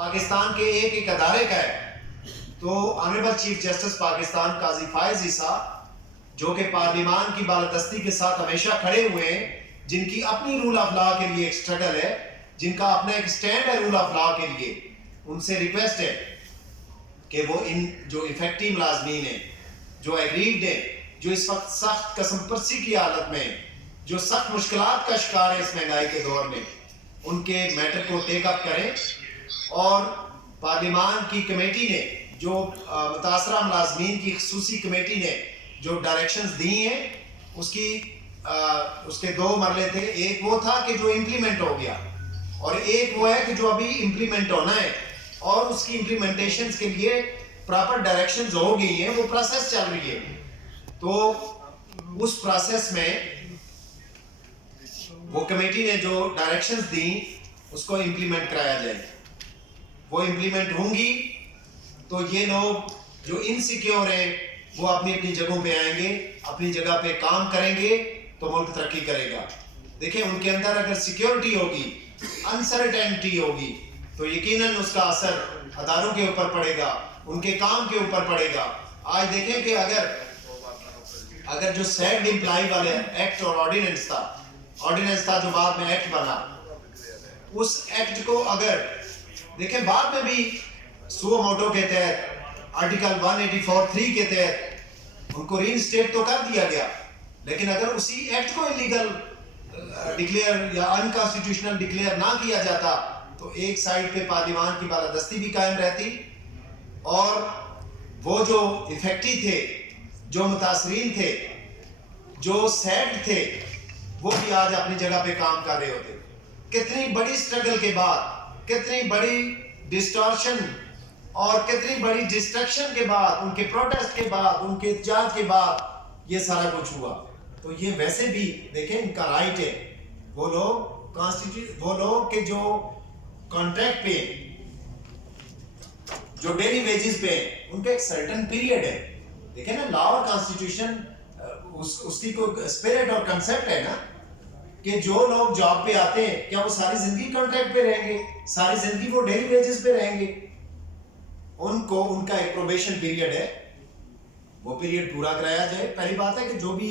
پاکستان کے ایک ادارے کا ہے. تو آنریبل چیف جسٹس پاکستان قاضی فائز عیسیٰ جو کہ پارلیمان کی بالادستی کے ساتھ ہمیشہ کھڑے ہوئے ہیں، جن کی اپنی رول آف لا کے لیے ایک سٹرگل ہے، جن کا اپنا ایک سٹینڈ ہے رول آف لا کے لیے، ان سے ریکویسٹ ہے کہ وہ ان جو افیکٹو ملازمین ہیں، جو ایگریڈ ہیں، جو اس وقت سخت قسم پرسی کی حالت میں، جو سخت مشکلات کا شکار ہے اس مہنگائی کے دور میں، ان کے میٹر کو ٹیک اپ کریں. اور پارلیمان کی کمیٹی نے جو متاثرہ ملازمین کی خصوصی کمیٹی نے جو ڈائریکشنز دی ہیں، اس کے دو مرحلے تھے. ایک وہ تھا کہ جو امپلیمنٹ ہو گیا، اور ایک وہ ہے کہ جو ابھی امپلیمنٹ ہونا ہے، اور اس کی امپلیمنٹیشنز کے لیے پراپر ڈائریکشنز ہو گئی ہیں، وہ پروسیس چل رہی ہے. تو اس پروسیس میں وہ کمیٹی نے جو ڈائریکشنز دیں اس کو امپلیمنٹ کرایا جائے. وہ امپلیمنٹ ہوں گی تو یہ لوگ جو انسیکیور ہیں وہ اپنی اپنی جگہوں پہ آئیں گے، اپنی جگہ پہ کام کریں گے تو ملک ترقی کرے گا. دیکھیں ان کے اندر اگر سیکیورٹی ہوگی، انسرٹینٹی ہوگی، تو یقیناً اس کا اثر اداروں کے اوپر پڑے گا، ان کے کام کے اوپر پڑے گا. آج دیکھیں کہ اگر جو سیلڈ امپلائی والے ایکٹ اور آرڈیننس تھا جو بعد میں ایکٹ بنا، اس ایکٹ کو اگر دیکھیں بعد میں بھی سو موٹو کے تحت آرٹیکل 184(3) کے تحت ان کو ری انسٹیٹ تو کر دیا گیا، لیکن اگر اسی ایکٹ کو انلیگل ڈکلیئر یا انکانسٹیٹیوشنل ڈکلیئر نہ کیا جاتا تو ایک سائڈ پہ پارلیمان کی بالادستی بھی قائم رہتی، اور وہ جو افیکٹی تھے، جو متاثرین تھے، جو سیڈ تھے، وہ بھی آج اپنی جگہ پہ کام کر رہے ہوتے. کتنی بڑی سٹرگل کے بعد، کتنی بڑی ڈسٹارشن اور کتنی بڑی ڈسٹرکشن کے بعد، ان کے پروٹیسٹ کے بعد، ان کے احتجاج کے بعد یہ سارا کچھ ہوا. تو یہ ویسے بھی دیکھیں ان کا رائٹ ہے. وہ لوگ کہ جو کانٹریکٹ پہ، جو ڈیلی ویجز پہ، ان کا ایک سرٹن پیریڈ ہے. دیکھیں نا، لا اور کانسٹیٹیوشن اس کی کوئی اسپرٹ اور کنسپٹ ہے نا، کہ جو لوگ جاب پہ آتے ہیں کیا وہ ساری زندگی کانٹریکٹ پہ رہیں گے؟ ساری زندگی وہ ڈیلی ویجز پہ رہیں گے؟ ان کا ایک پروبیشن پیریڈ ہے، وہ پیریڈ پورا کرایا جائے. پہلی بات ہے کہ جو بھی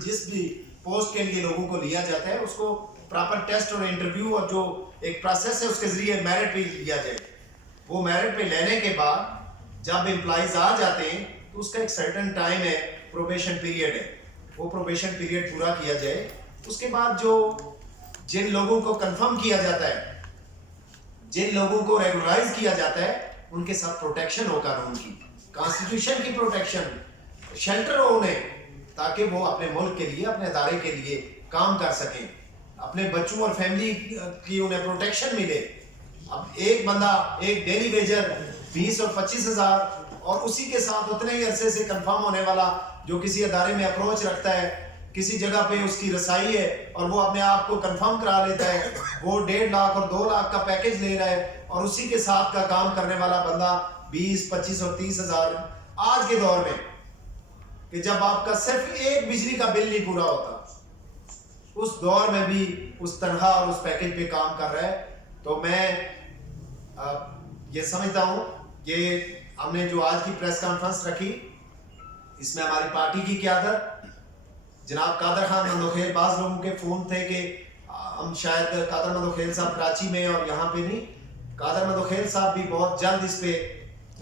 جس بھی پوسٹ کے لیے لوگوں کو لیا جاتا ہے اس کو پراپر ٹیسٹ اور انٹرویو اور جو ایک پروسیس ہے اس کے ذریعے میرٹ پہ لیا جائے. وہ میرٹ پہ لینے کے بعد جب امپلائیز آ جاتے ہیں تو اس کا ایک سرٹن ٹائم ہے، پروبیشن پیریڈ ہے، وہ پروبیشن پیریڈ پورا کیا جائے. اس کے بعد جن لوگوں کو کنفرم کیا جاتا ہے، جن لوگوں کو ریگولرائز کیا جاتا ہے، ان کے ساتھ پروٹیکشن ہو قانون کی، کانسٹیٹیوشن کی پروٹیکشن، شیلٹر ہو انہیں، تاکہ وہ اپنے ملک کے لیے، اپنے ادارے کے لیے کام کر سکیں، اپنے بچوں اور فیملی کی انہیں پروٹیکشن ملے. اب ایک بندہ، ایک ڈیلی ویجر 20 اور 25 ہزار، اور اسی کے ساتھ اتنے ہی عرصے سے کنفرم ہونے والا جو کسی ادارے میں اپروچ رکھتا ہے، کسی جگہ پہ اس کی رسائی ہے اور وہ اپنے آپ کو کنفرم کرا لیتا ہے، وہ 1.5 لاکھ اور 2 لاکھ کا پیکج لے رہا ہے، اور اسی کے ساتھ کا کام کرنے والا بندہ 20، 25 اور 30 ہزار. آج کے دور میں کہ جب آپ کا صرف ایک بجلی کا بل نہیں پورا ہوتا، اس دور میں بھی اس تنخواہ اور اس پیکج پہ کام کر رہا ہے. تو میں یہ سمجھتا ہوں کہ ہم نے جو آج کی پریس کانفرنس رکھی، اس میں ہماری پارٹی کی قیادت جناب قادر خان مندوخیل، بعض لوگوں کے فون تھے کہ ہم شاید قادر مندوخیل صاحب کراچی میں اور یہاں پہ نہیں. قادر مندوخیل صاحب بھی بہت جلد اس پہ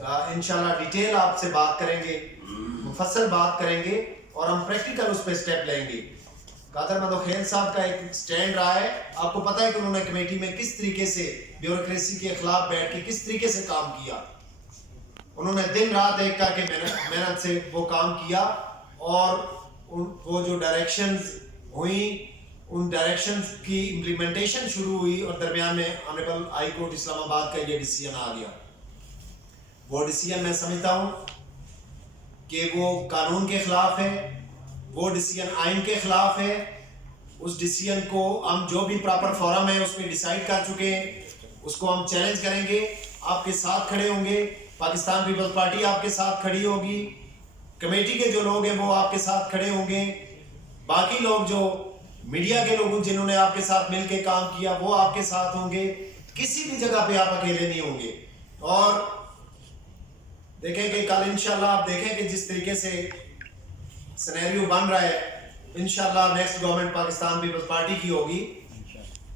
انشاءاللہ ڈیٹیل آپ سے بات کریں گے، مفصل بات کریں گے، اور ہم پریکٹیکل اس پہ سٹیپ لیں گے. قادر مندوخیل صاحب کا ایک سٹینڈ رہا ہے، آپ کو پتہ ہے کہ انہوں نے کمیٹی میں کس طریقے سے بیوروکریسی کے خلاف بیٹھ کے کس طریقے سے کام کیا. انہوں نے دن رات ایک کر کے محنت سے وہ کام کیا، اور وہ جو ڈائریکشنز ہوئیں، ان ڈائریکشنز کی امپلیمنٹیشن شروع ہوئی، اور درمیان میں آنریبل ہائی کورٹ اسلام آباد کا یہ ڈیسیژن آ گیا. وہ ڈیسیژن میں سمجھتا ہوں کہ وہ قانون کے خلاف ہے، وہ ڈیسیژن آئین کے خلاف ہے. اس ڈیسیژن کو ہم جو بھی پراپر فورم ہے اس میں ڈیسائیڈ کر چکے ہیں، اس کو ہم چیلنج کریں گے، آپ کے ساتھ کھڑے ہوں گے. پاکستان پیپلز پارٹی آپ کے ساتھ کھڑی ہوگی، کمیٹی کے جو لوگ ہیں وہ آپ کے ساتھ کھڑے ہوں گے، باقی لوگ جو میڈیا کے لوگ جنہوں نے آپ کے ساتھ مل کے کام کیا وہ آپ کے ساتھ ہوں گے. کسی بھی جگہ پہ آپ اکیلے نہیں ہوں گے. اور دیکھیں کہ کل انشاءاللہ آپ دیکھیں کہ جس طریقے سے سینیریو بن رہا ہے, انشاءاللہ next government Pakistan Peoples Party کی ہوگی,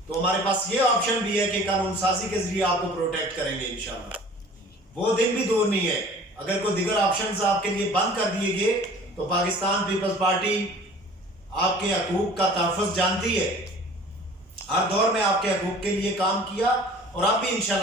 تو ہمارے پاس یہ آپشن بھی ہے کہ قانون سازی کے ذریعے آپ کو پروٹیکٹ کریں گے انشاءاللہ. وہ دن بھی دور نہیں ہے. اگر کوئی دیگر آپشنز آپ کے لیے بند کر دیے گئے تو پاکستان پیپلز پارٹی آپ کے حقوق کا تحفظ جانتی ہے, ہر دور میں آپ کے حقوق کے لیے کام کیا, اور اب بھی انشاءاللہ